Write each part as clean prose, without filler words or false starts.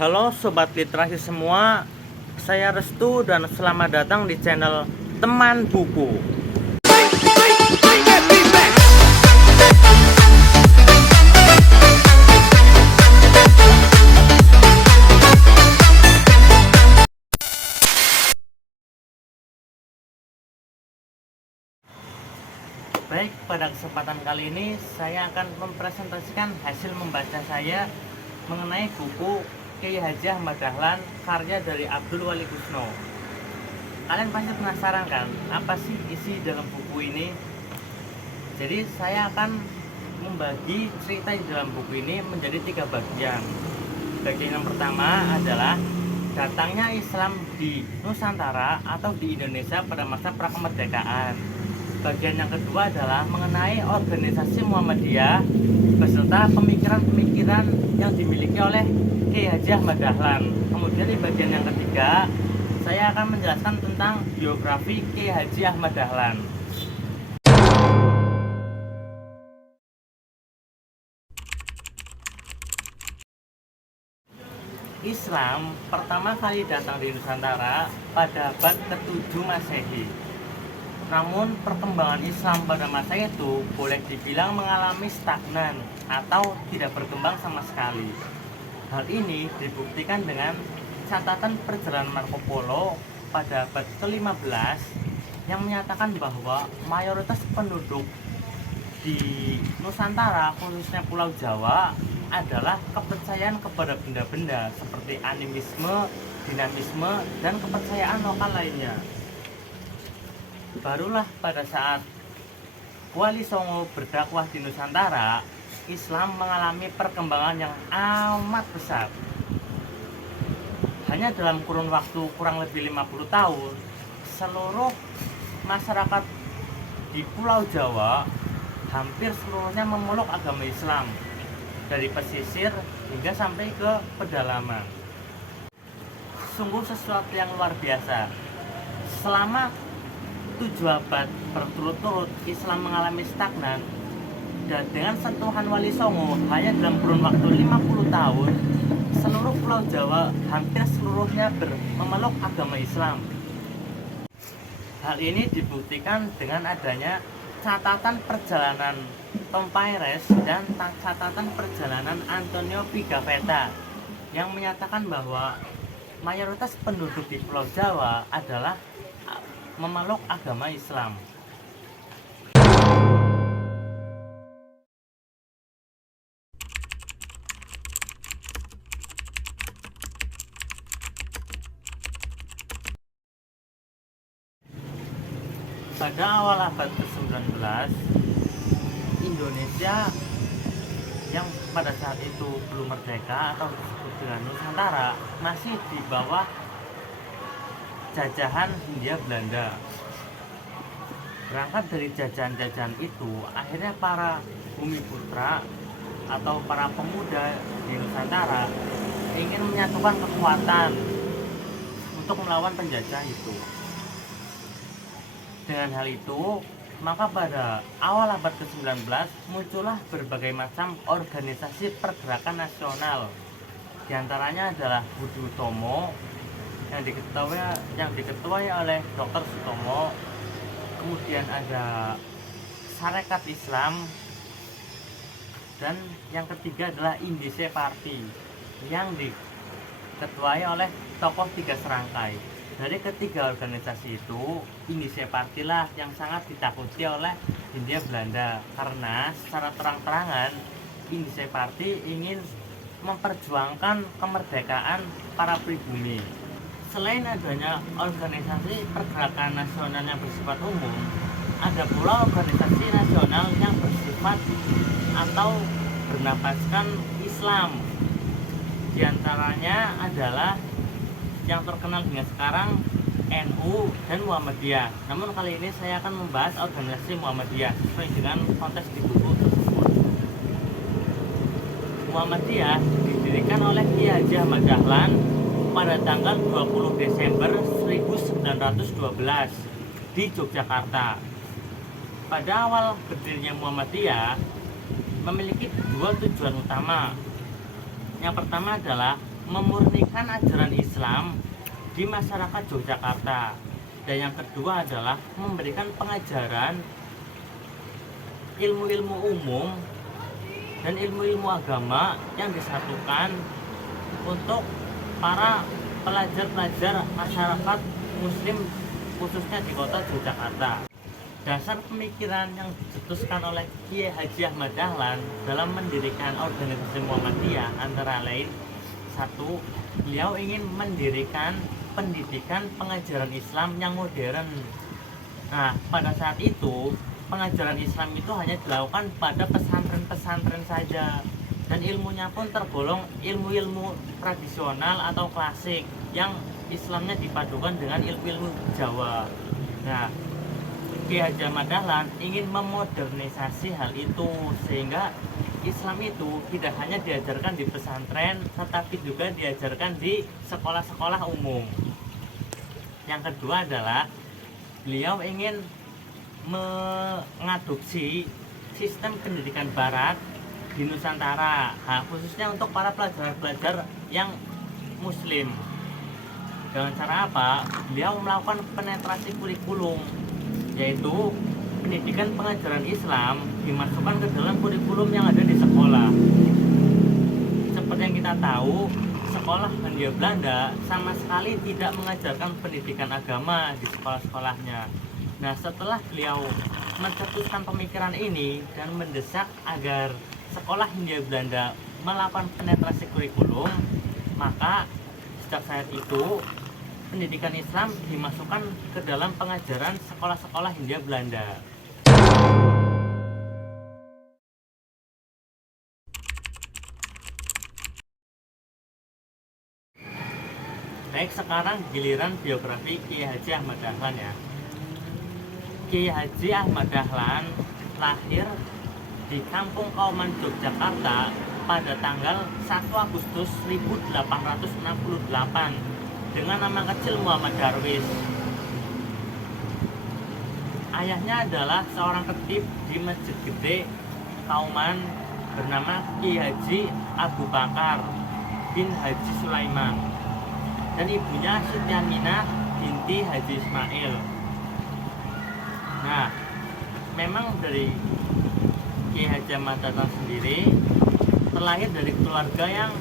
Halo Sobat Literasi semua, saya Restu dan selamat datang di channel Teman Buku. Baik, pada kesempatan kali ini saya akan mempresentasikan hasil membaca saya mengenai buku Kiai Haji Ahmad Dahlan karya dari Abdul Wali Kusno. Kalian pasti penasaran kan, apa sih isi dalam buku ini? Jadi saya akan membagi cerita di dalam buku ini menjadi 3 bagian. Bagian yang pertama adalah datangnya Islam di Nusantara atau di Indonesia pada masa prakemerdekaan. Bagian yang kedua adalah mengenai organisasi Muhammadiyah beserta pemikiran-pemikiran yang dimiliki oleh Kiai Haji Ahmad Dahlan. Kemudian di bagian yang ketiga, saya akan menjelaskan tentang biografi Kiai Haji Ahmad Dahlan. Islam pertama kali datang di Nusantara pada abad ke-7 Masehi. Namun perkembangan Islam pada masa itu boleh dibilang mengalami stagnan atau tidak berkembang sama sekali. Hal ini dibuktikan dengan catatan perjalanan Marco Polo pada abad ke-15 yang menyatakan bahwa mayoritas penduduk di Nusantara, khususnya Pulau Jawa, adalah kepercayaan kepada benda-benda seperti animisme, dinamisme, dan kepercayaan lokal lainnya. Barulah pada saat Wali Songo berdakwah di Nusantara, Islam mengalami perkembangan yang amat besar. Hanya dalam kurun waktu kurang lebih 50 tahun, seluruh masyarakat di Pulau Jawa hampir seluruhnya memeluk agama Islam, dari pesisir hingga sampai ke pedalaman. Sungguh sesuatu yang luar biasa. Selama 7 abad berturut-turut Islam mengalami stagnan, dan dengan sentuhan Wali Songo hanya dalam kurun waktu 50 tahun seluruh Pulau Jawa hampir seluruhnya memeluk agama Islam. Hal ini dibuktikan dengan adanya catatan perjalanan Tom Paires dan catatan perjalanan Antonio Pigafetta yang menyatakan bahwa mayoritas penduduk di Pulau Jawa adalah memeluk agama Islam. Pada awal abad ke-19, Indonesia yang pada saat itu belum merdeka atau disebut dengan Nusantara masih di bawah jajahan Hindia Belanda. Berangkat dari jajahan-jajahan itu, akhirnya para bumi putra atau para pemuda di Nusantara ingin menyatukan kekuatan untuk melawan penjajah itu. Dengan hal itu, maka pada awal abad ke-19 muncullah berbagai macam organisasi pergerakan nasional. Di antaranya adalah Budi Utomo yang diketuai oleh Dr. Sutomo. Kemudian ada Sarekat Islam, dan yang ketiga adalah Indise Party yang diketuai oleh tokoh 3 serangkai. Dari ketiga organisasi itu, Indise Party lah yang sangat ditakuti oleh Hindia Belanda, karena secara terang-terangan Indise Party ingin memperjuangkan kemerdekaan para pribumi. Selain adanya organisasi pergerakan nasional yang bersifat umum, ada pula organisasi nasional yang bersifat atau bernapaskan Islam. Di antaranya adalah yang terkenal dengan sekarang NU dan Muhammadiyah. Namun kali ini saya akan membahas organisasi Muhammadiyah sesuai dengan konteks di buku tersebut. Muhammadiyah didirikan oleh Kiai Haji Ahmad Dahlan pada tanggal 20 Desember 1912 di Yogyakarta. Pada awal berdirinya Muhammadiyah memiliki 2 tujuan utama. Yang pertama adalah memurnikan ajaran Islam di masyarakat Yogyakarta. Dan yang kedua adalah memberikan pengajaran ilmu-ilmu umum dan ilmu-ilmu agama yang disatukan untuk para pelajar-pelajar masyarakat muslim khususnya di kota Yogyakarta. Dasar pemikiran yang dicetuskan oleh Kiai Haji Ahmad Dahlan dalam mendirikan organisasi Muhammadiyah antara lain: satu, beliau ingin mendirikan pendidikan pengajaran Islam yang modern. Nah, pada saat itu pengajaran Islam itu hanya dilakukan pada pesantren-pesantren saja, dan ilmunya pun tergolong ilmu-ilmu tradisional atau klasik yang Islamnya dipadukan dengan ilmu-ilmu Jawa. Nah, Kiai Haji Ahmad Dahlan ingin memodernisasi hal itu sehingga Islam itu tidak hanya diajarkan di pesantren tetapi juga diajarkan di sekolah-sekolah umum. Yang kedua adalah beliau ingin mengadopsi sistem pendidikan barat di Nusantara, khususnya untuk para pelajar-pelajar yang muslim. Dengan cara apa? Beliau melakukan penetrasi kurikulum, yaitu pendidikan pengajaran Islam dimasukkan ke dalam kurikulum yang ada di sekolah. Seperti yang kita tahu, sekolah Hindia Belanda sama sekali tidak mengajarkan pendidikan agama di sekolah-sekolahnya. Nah, setelah beliau mencetuskan pemikiran ini dan mendesak agar sekolah Hindia Belanda melakukan penetrasi kurikulum, maka sejak saat itu pendidikan Islam dimasukkan ke dalam pengajaran sekolah-sekolah Hindia Belanda. Baik, sekarang giliran biografi Kiai Haji Ahmad Dahlan ya. Kiai Haji Ahmad Dahlan lahir di Kampung Kauman, Yogyakarta pada tanggal 1 Agustus 1868 dengan nama kecil Muhammad Darwis. Ayahnya adalah seorang khatib di Masjid Gede Kauman bernama Kiai Haji Abu Bakar bin Haji Sulaiman, dan ibunya Siti Aminah binti Haji Ismail. Nah, memang dari Kiai Haji Ahmad Dahlan sendiri terlahir dari keluarga yang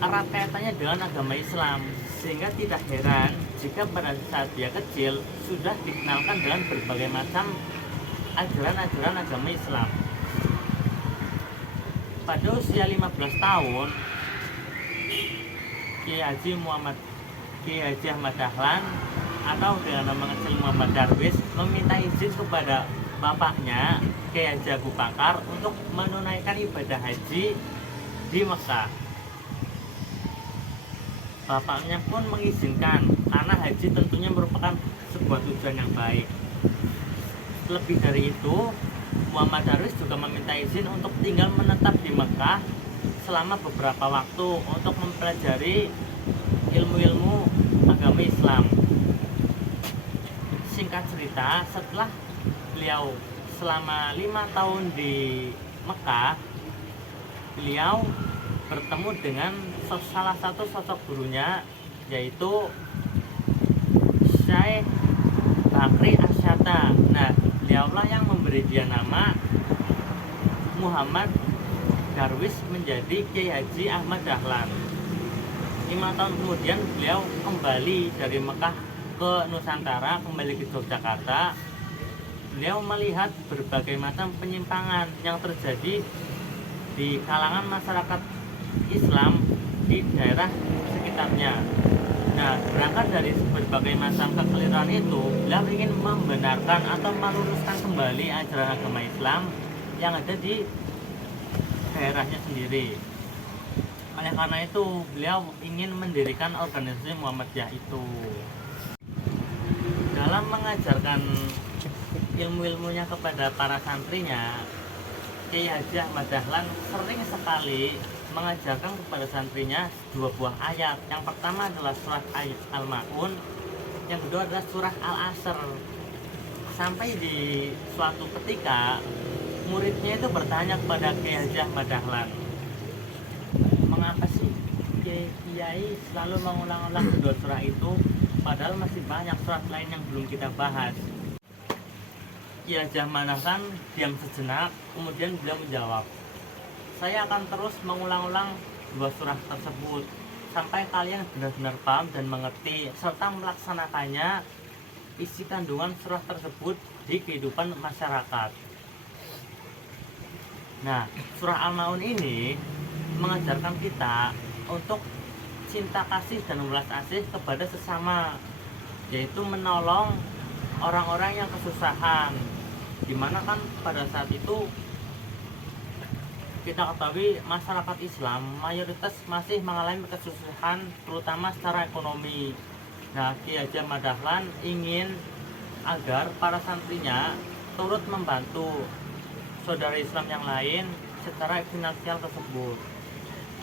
erat kaitannya dengan agama Islam, sehingga tidak heran jika pada saat dia kecil sudah dikenalkan dengan berbagai macam ajaran-ajaran agama Islam. Pada usia 15 tahun, Kiai Haji Ahmad Dahlan atau dengan nama kecil Muhammad Darwis meminta izin kepada bapaknya Kiai Haji Abu Bakar untuk menunaikan ibadah haji di Mekah. Bapaknya pun mengizinkan karena haji tentunya merupakan sebuah tujuan yang baik. Lebih dari itu, Muhammad Darwis juga meminta izin untuk tinggal menetap di Mekah selama beberapa waktu untuk mempelajari ilmu-ilmu agama Islam. Singkat cerita, setelah beliau selama 5 tahun di Mekah, beliau bertemu dengan salah satu sosok gurunya, yaitu Syekh Bakri Asyata. Nah, beliaulah yang memberi dia nama Muhammad Darwis menjadi Kiai Haji Ahmad Dahlan. 5 tahun kemudian beliau kembali dari Mekah ke Nusantara, kembali ke Yogyakarta. Beliau melihat berbagai macam penyimpangan yang terjadi di kalangan masyarakat Islam di daerah sekitarnya. Nah, berangkat dari berbagai macam kekeliruan itu, beliau ingin membenarkan atau meluruskan kembali ajaran agama Islam yang ada di daerahnya sendiri. Oleh karena itu, beliau ingin mendirikan organisasi Muhammadiyah itu. Dalam mengajarkan ilmu-ilmunya kepada para santrinya, Kiai Haji Ahmad Dahlan sering sekali mengajarkan kepada santrinya 2 buah ayat. Yang pertama adalah surah Al-Ma'un, yang kedua adalah surah Al-Asr. Sampai di suatu ketika muridnya itu bertanya kepada Kiai Haji Ahmad Dahlan, mengapa sih Kiai Kiai selalu mengulang-ulang kedua surah itu, padahal masih banyak surat lain yang belum kita bahas. Kiai Haji Ahmad Dahlan diam sejenak, kemudian beliau menjawab, saya akan terus mengulang-ulang dua surah tersebut sampai kalian benar-benar paham dan mengerti serta melaksanakannya isi kandungan surah tersebut di kehidupan masyarakat. Nah, surah Al-Maun ini mengajarkan kita untuk cinta kasih dan belas asih kepada sesama, yaitu menolong orang-orang yang kesusahan. Dimana kan pada saat itu kita ketahui masyarakat Islam mayoritas masih mengalami kesusahan, terutama secara ekonomi. Nah, Kiai Haji Ahmad Dahlan ingin agar para santrinya turut membantu saudara Islam yang lain secara finansial tersebut.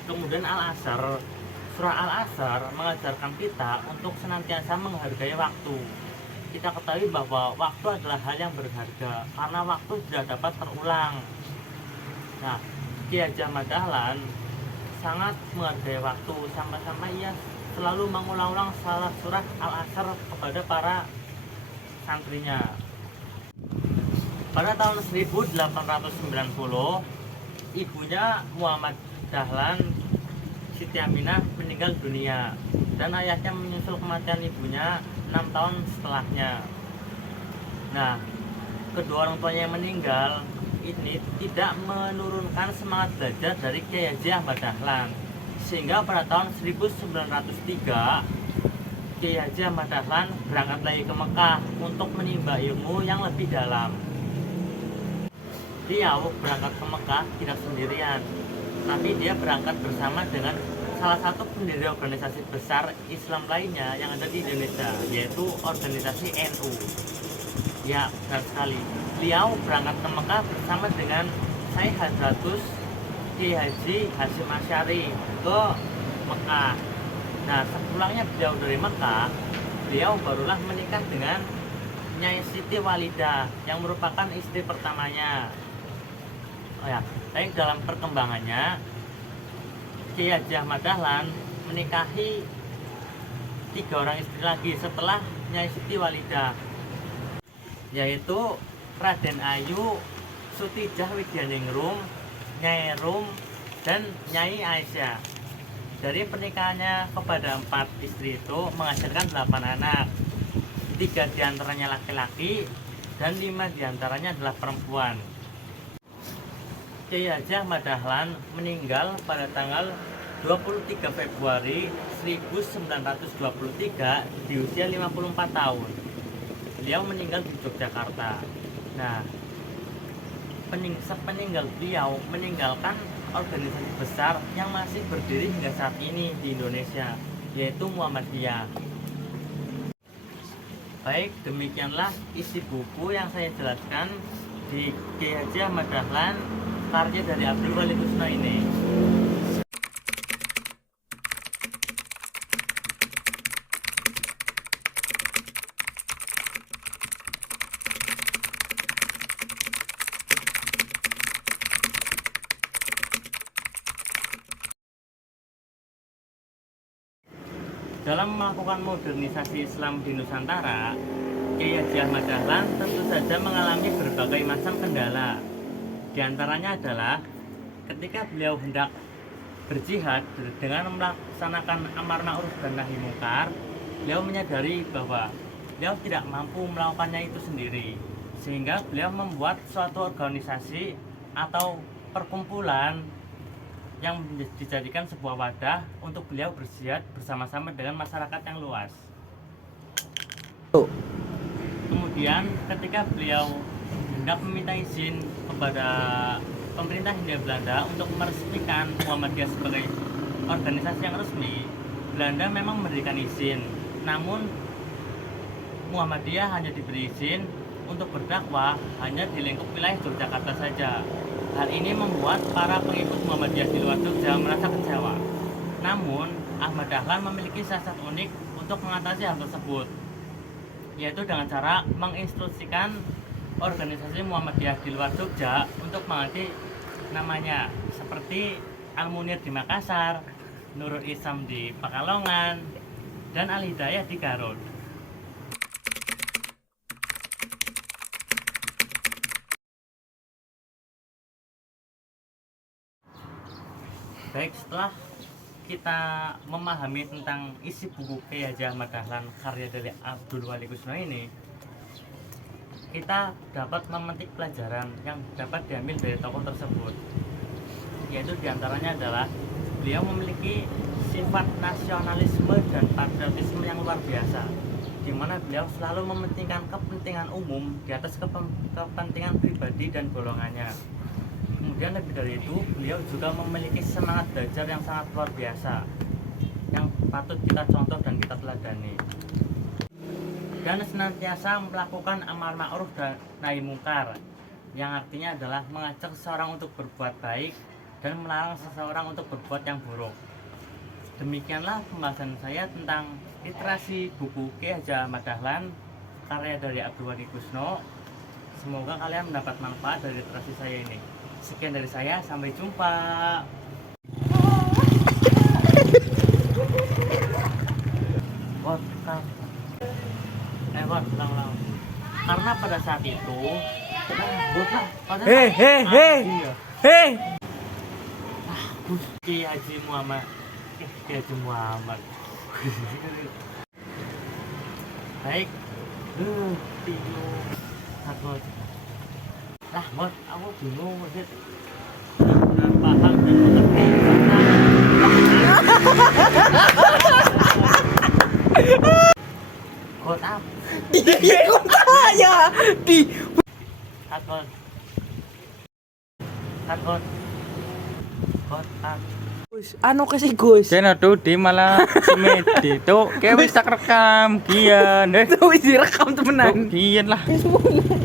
Kemudian Al-Asr, surah Al-Asr mengajarkan kita untuk senantiasa menghargai waktu. Kita ketahui bahwa waktu adalah hal yang berharga karena waktu tidak dapat terulang. Nah, Kiai Haji Ahmad Dahlan sangat menghargai waktu, sampai-sampai ia selalu mengulang-ulang salah surah Al-Asr kepada para santrinya. Pada tahun 1890, ibunya Muhammad Dahlan, Siti Aminah, meninggal dunia dan ayahnya menyusul kematian ibunya 6 tahun setelahnya. Nah, kedua orang tuanya yang meninggal ini tidak menurunkan semangat belajar dari Kiai Haji Ahmad Dahlan, sehingga pada tahun 1903 Kiai Haji Ahmad Dahlan berangkat lagi ke Mekah untuk menimba ilmu yang lebih dalam. Beliau berangkat ke Mekah tidak sendirian, tapi dia berangkat bersama dengan salah satu pendiri organisasi besar Islam lainnya yang ada di Indonesia, yaitu organisasi NU. Ya, benar sekali. Beliau berangkat ke Mekah bersama dengan Syekh Hadratus Kiai Haji Hasyim Asy'ari ke Mekah. Nah, sepulangnya beliau dari Mekah, beliau barulah menikah dengan Nyai Siti Walidah yang merupakan istri pertamanya. Oh ya, baik, dalam perkembangannya Kiai Haji Ahmad Dahlan menikahi 3 orang istri lagi setelah Nyai Siti Walidah, yaitu Raden Ayu, Sutijah Widyaningrum, Nyai Rum, dan Nyai Aisyah. Dari pernikahannya kepada 4 istri itu menghasilkan 8 anak, 3 diantaranya laki-laki dan 5 diantaranya adalah perempuan. Kiai Haji Ahmad Dahlan meninggal pada tanggal 23 Februari 1923 di usia 54 tahun. Beliau meninggal di Yogyakarta. Nah, sepeninggal beliau meninggalkan organisasi besar yang masih berdiri hingga saat ini di Indonesia, yaitu Muhammadiyah. Baik, demikianlah isi buku yang saya jelaskan di Kiai Haji Ahmad Dahlan, karya dari Abdul Wali Kusno ini. Dalam melakukan modernisasi Islam di Nusantara, Kiai Haji Ahmad Dahlan tentu saja mengalami berbagai macam kendala. Di antaranya adalah ketika beliau hendak berjihad dengan melaksanakan amar ma'ruf dan nahi mungkar, beliau menyadari bahwa beliau tidak mampu melakukannya itu sendiri, sehingga beliau membuat suatu organisasi atau perkumpulan yang dijadikan sebuah wadah untuk beliau berjihad bersama-sama dengan masyarakat yang luas. Kemudian ketika beliau hendak meminta izin kepada pemerintah Hindia Belanda untuk meresmikan Muhammadiyah sebagai organisasi yang resmi, Belanda memang memberikan izin, namun Muhammadiyah hanya diberi izin untuk berdakwah hanya di lingkup wilayah Yogyakarta saja. Hal ini membuat para pengikut Muhammadiyah di luar Jogja merasa kecewa. Namun, Ahmad Dahlan memiliki siasat unik untuk mengatasi hal tersebut, yaitu dengan cara menginstruksikan organisasi Muhammadiyah di luar Jogja untuk mengganti namanya, seperti Al Munir di Makassar, Nurul Isam di Pekalongan, dan Al Hidayah di Garut. Baik, setelah kita memahami tentang isi buku Kiai Haji Ahmad Dahlan karya dari Abdul Wali Kusno ini, kita dapat memetik pelajaran yang dapat diambil dari tokoh tersebut, yaitu diantaranya adalah beliau memiliki sifat nasionalisme dan patriotisme yang luar biasa, di mana beliau selalu mementingkan kepentingan umum di atas kepentingan pribadi dan golongannya. Kemudian lebih dari itu, beliau juga memiliki semangat belajar yang sangat luar biasa, yang patut kita contoh dan kita teladani. Dan senantiasa melakukan amar ma'ruf dan nahi mungkar, yang artinya adalah mengajak seseorang untuk berbuat baik dan melarang seseorang untuk berbuat yang buruk. Demikianlah pembahasan saya tentang literasi buku Kiai Haji Ahmad Dahlan karya dari Abdul Wali Kusno. Semoga kalian mendapat manfaat dari literasi saya ini. Sekian dari saya, sampai jumpa. Ulang. Karena pada saat itu Kiai Haji Muhammad baik aku lah bos, aku bingung maksud paham dan mengerti kota ya di takut kota anu kasih Gus. Channel tuh di malah medi tuh kayak wis tak rekam kian Itu wis direkam temenan. kian lah. Wis mulai.